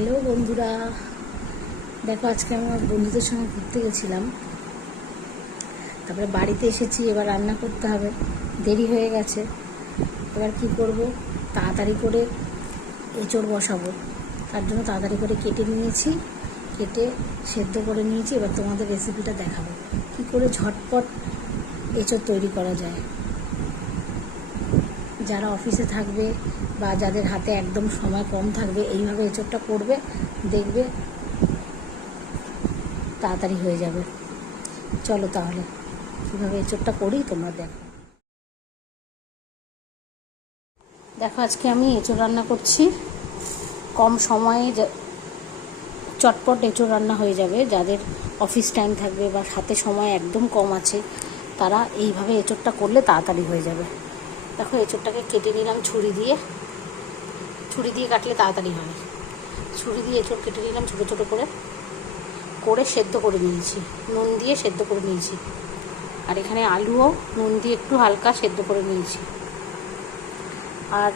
Hello বন্ধুরা, দেখো আজকে আমার বন্ধুদের সঙ্গে ঘুরতে গেছিলাম। তারপরে বাড়িতে এসেছি, এবার রান্না করতে হবে। দেরি হয়ে গেছে। এবার কি করব? তাড়াতাড়ি করে এঁচড় বসাবো। তার জন্য তাড়াতাড়ি করে কেটে নিয়েছি, কেটে সেদ্ধ করে নিয়েছি। এবার তোমাদের রেসিপিটা দেখাবো। কি করে ঝটপট এঁচড় তৈরি করা যায়। যারা অফিসে থাকবে বা যাদের হাতে একদম সময় কম থাকবে, এইভাবে এঁচড়টা করবে, দেখবে, তাড়াতাড়ি হয়ে যাবে। চলো তাহলে, কীভাবে এঁচড়টা করি তোমরা দেখো। দেখো, আজকে আমি এঁচড় রান্না করছি। কম সময়ে চটপট এঁচড় রান্না হয়ে যাবে। যাদের অফিস টাইম থাকবে বা হাতে সময় একদম কম আছে, তারা এইভাবে এঁচড়টা করলে তাড়াতাড়ি হয়ে যাবে। দেখো, এঁচড়টাকে কেটে নিলাম ছুরি দিয়ে। ছুরি দিয়ে কাটলে তাড়াতাড়ি হয়। ছুরি দিয়ে এঁচড় কেটে নিলাম, ছোটো ছোটো করে। করে সেদ্ধ করে নিয়েছি। নুন দিয়ে সেদ্ধ করে নিয়েছি। আর এখানে আলুও নুন দিয়ে একটু হালকা সেদ্ধ করে নিয়েছি। আর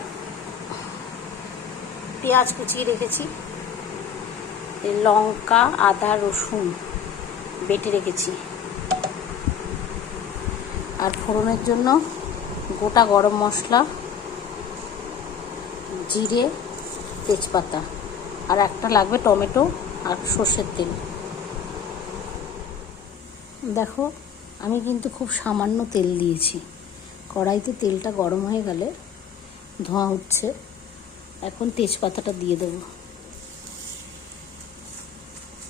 পেঁয়াজ কুচিয়ে রেখেছি। লঙ্কা, আদা, রসুন বেটে রেখেছি। আর ফোড়নের জন্য গোটা গরম মশলা জিরে, তেজপাতা, আর একটা লাগবে টমেটো আর সর্ষের তেল। দেখো, আমি কিন্তু খুব সামান্য তেল দিয়েছি। কড়াইতে তেলটা গরম হয়ে গেলে ধোঁয়া উঠছে। এখন তেজপাতাটা দিয়ে দেবো।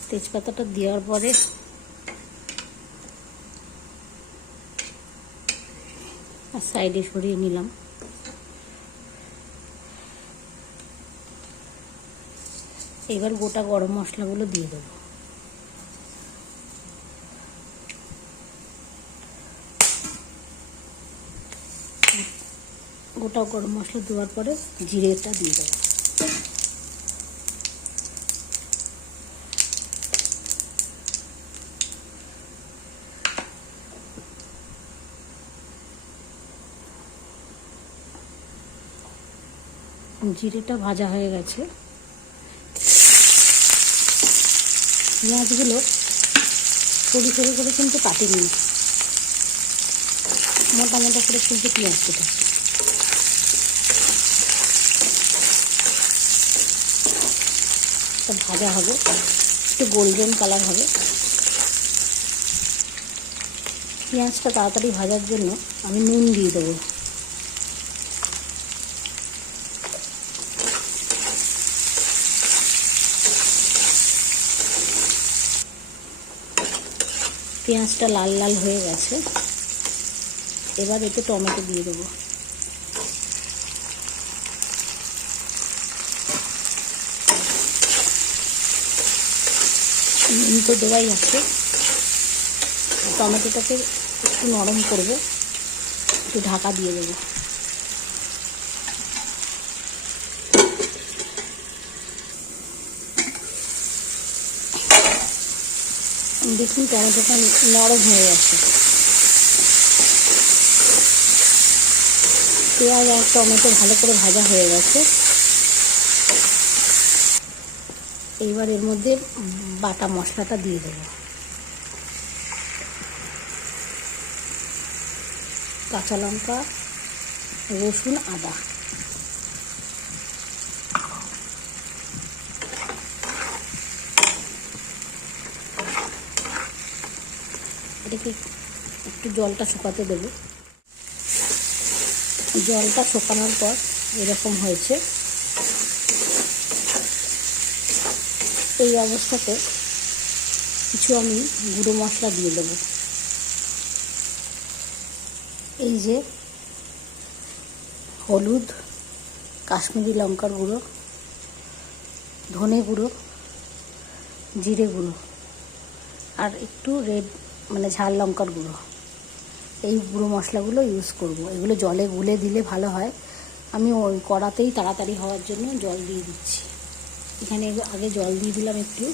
তেজপাতাটা দেওয়ার পরে আর সাইডে সরিয়ে নিলাম। এবার গোটা গরম মশলাগুলো দিয়ে দেবো। গোটা গরম মশলা দেওয়ার পরে জিরেটা দিয়ে দেবো। জিরেটা ভাজা হয়ে গেছে। পেঁয়াজগুলো সরি সরি করে কিন্তু কাটিনি। মোটা মোটা করে কিন্তু পেঁয়াজ কেটে ভাজা হবে, একটু গোল্ডেন কালার হবে। পেঁয়াজটা তাড়াতাড়ি ভাজার জন্য আমি নুন দিয়ে দেবো। পেঁয়াজটা লাল লাল হয়ে গেছে। এবার এতে টমেটো দিয়ে দেবো। নুন তো দেওয়াই আছে। টমেটোটাকে একটু নরম করব। একটু ঢাকা দিয়ে দেবো। দেখুন টমেটোটা নরম হয়ে গেছে। পেঁয়াজ আর টমেটো ভালো করে ভাজা হয়ে গেছে। এইবার এর মধ্যে বাটা মশলাটা দিয়ে দেবো। কাঁচা লঙ্কা, রসুন, আদা। এটাকে একটু জলটা শুকাতে দেবো। জলটা শুকানোর পর এরকম হয়েছে। এই অবস্থাতে কিছু আমি গুঁড়ো মশলা দিয়ে দেবো। এই যে হলুদ, কাশ্মীরি লঙ্কার গুঁড়ো, ধনে গুঁড়ো, জিরে গুঁড়ো, আর একটু রেড মানে ঝাল লঙ্কার গুঁড়ো। এই গুঁড়ো মশলাগুলো ইউজ করব। এগুলো জলে গুলে দিলে ভালো হয়। আমি ওই কড়াতেই তাড়াতাড়ি হওয়ার জন্য জল দিয়ে দিচ্ছি। এখানে আগে জল দিয়ে দিলাম একটু।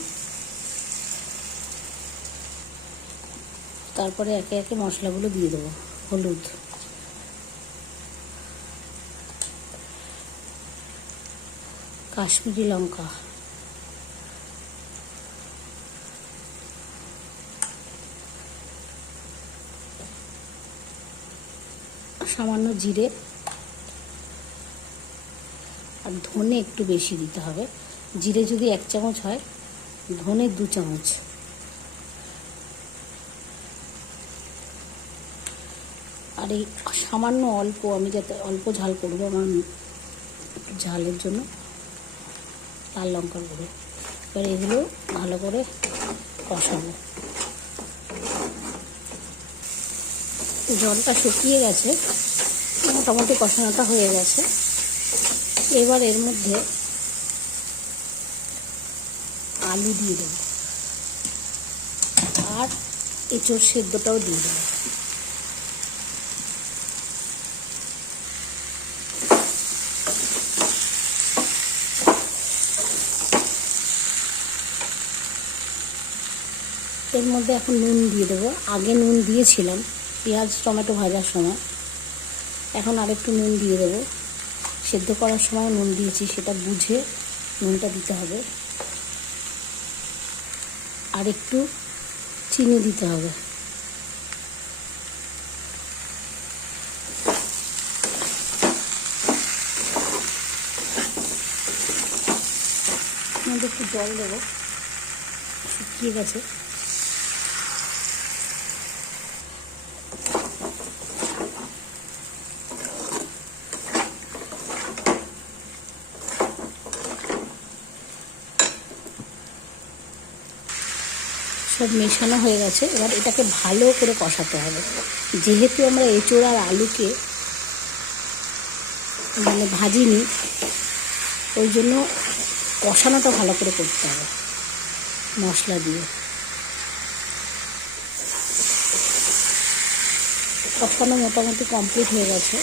তারপরে একে একে মশলাগুলো দিয়ে দেবো, হলুদ। কাশ্মীরি লঙ্কা। সামান্য জিরে আর ধনে একটু বেশি দিতে হবে। জিরে যদি এক চামচ হয়, ধনে দু চামচ। আর এই সামান্য অল্প, আমি যাতে অল্প ঝাল করব আমার ঝালের জন্য, লাল লঙ্কার গুঁড়ো। এবার এগুলো ভালো করে কষাবো। জলটা শুকিয়ে গেছে, মোটামুটি কষানোটা হয়ে গেছে। এবার এর মধ্যে আলু দিয়ে দেবো। আর এঁচোড় সেদ্ধটাও দিয়ে দেবো। এর মধ্যে এখন নুন দিয়ে দেবো। আগে নুন দিয়েছিলাম পেঁয়াজ, টমেটো ভাজার সময়। এখন আরেকটু নুন দিয়ে দেবো। সেদ্ধ করার সময় নুন দিয়েছি, সেটা বুঝে নুনটা দিতে হবে। আর একটু চিনি দিতে হবে। একটু জল দেবো, শুকিয়ে গেছে। সব মেশানো হয়ে গেছে, এবার এটাকে ভালো করে কষাতে হবে। যেহেতু আমরা এঁচোড় আর আলুকে মানে ভাজিনি, ওই জন্য কষানোটা ভালো করে করতে হবে মশলা দিয়ে। কষানো মোটামুটি কমপ্লিট হয়ে গেছে।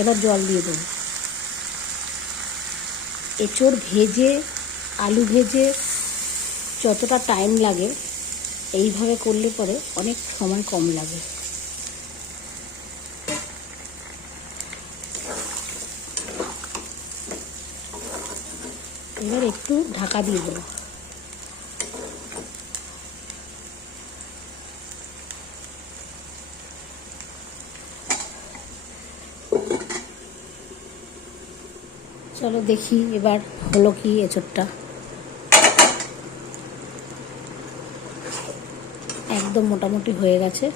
এবার জল দিয়ে দেবো। এঁচোড় ভেজে, আলু ভেজে যতটা টাইম লাগে, এইভাবে করলে পরে অনেক সময় কম লাগে। এবার একটু ঢাকা দিয়ে দেবো। চলো দেখি এবার হলো কি এঁচোড়টা। একদম মোটামুটি হয়ে গেছে।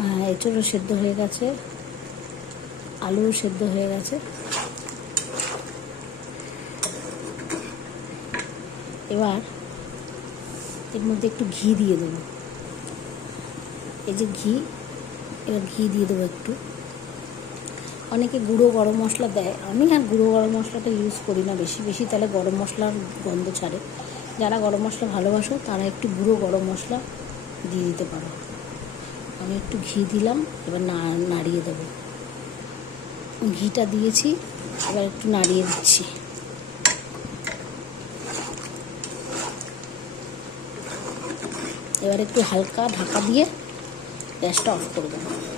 হ্যাঁ এঁচোড়ও সেদ্ধ হয়ে গেছে। আলুও সেদ্ধ হয়ে গেছে। এবার এর মধ্যে একটু ঘি দিয়ে দেবো। এই যে ঘি, এবার ঘি দিয়ে দেবো একটু। অনেকে গুঁড়ো গরম মশলা দেয়। আমি আর গুঁড়ো গরম মশলাটা ইউজ করি না বেশি। বেশি তাহলে গরম মশলার গন্ধ ছাড়ে। যারা গরম মশলা ভালোবাসো, তারা একটু গুঁড়ো গরম মশলা দিয়ে দিতে পারো। আমি একটু ঘি দিলাম, এবার না, নাড়িয়ে দেবো। ঘিটা দিয়েছি, আবার একটু নাড়িয়ে দিচ্ছি। এবার একটু হালকা ঢাকা দিয়ে গ্যাসটা অফ করে দেবো।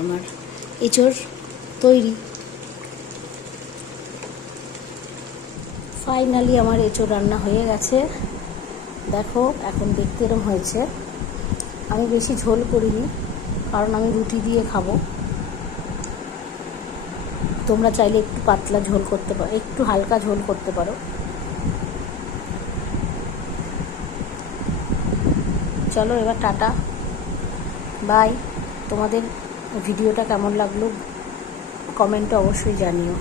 আমার এঁচড় তৈরি। ফাইনালি আমার এঁচড় রান্না হয়ে গেছে। দেখো, এখন দেখতে এরম হয়েছে। আমি বেশি ঝোল করিনি, কারণ আমি রুটি দিয়ে খাব। তোমরা চাইলে একটু পাতলা ঝোল করতে পারো, একটু হালকা ঝোল করতে পারো। চলো এবার টাটা। বাই তোমাদের ভিডিওটা কেমন লাগল? কমেন্টে অবশ্যই জানিও।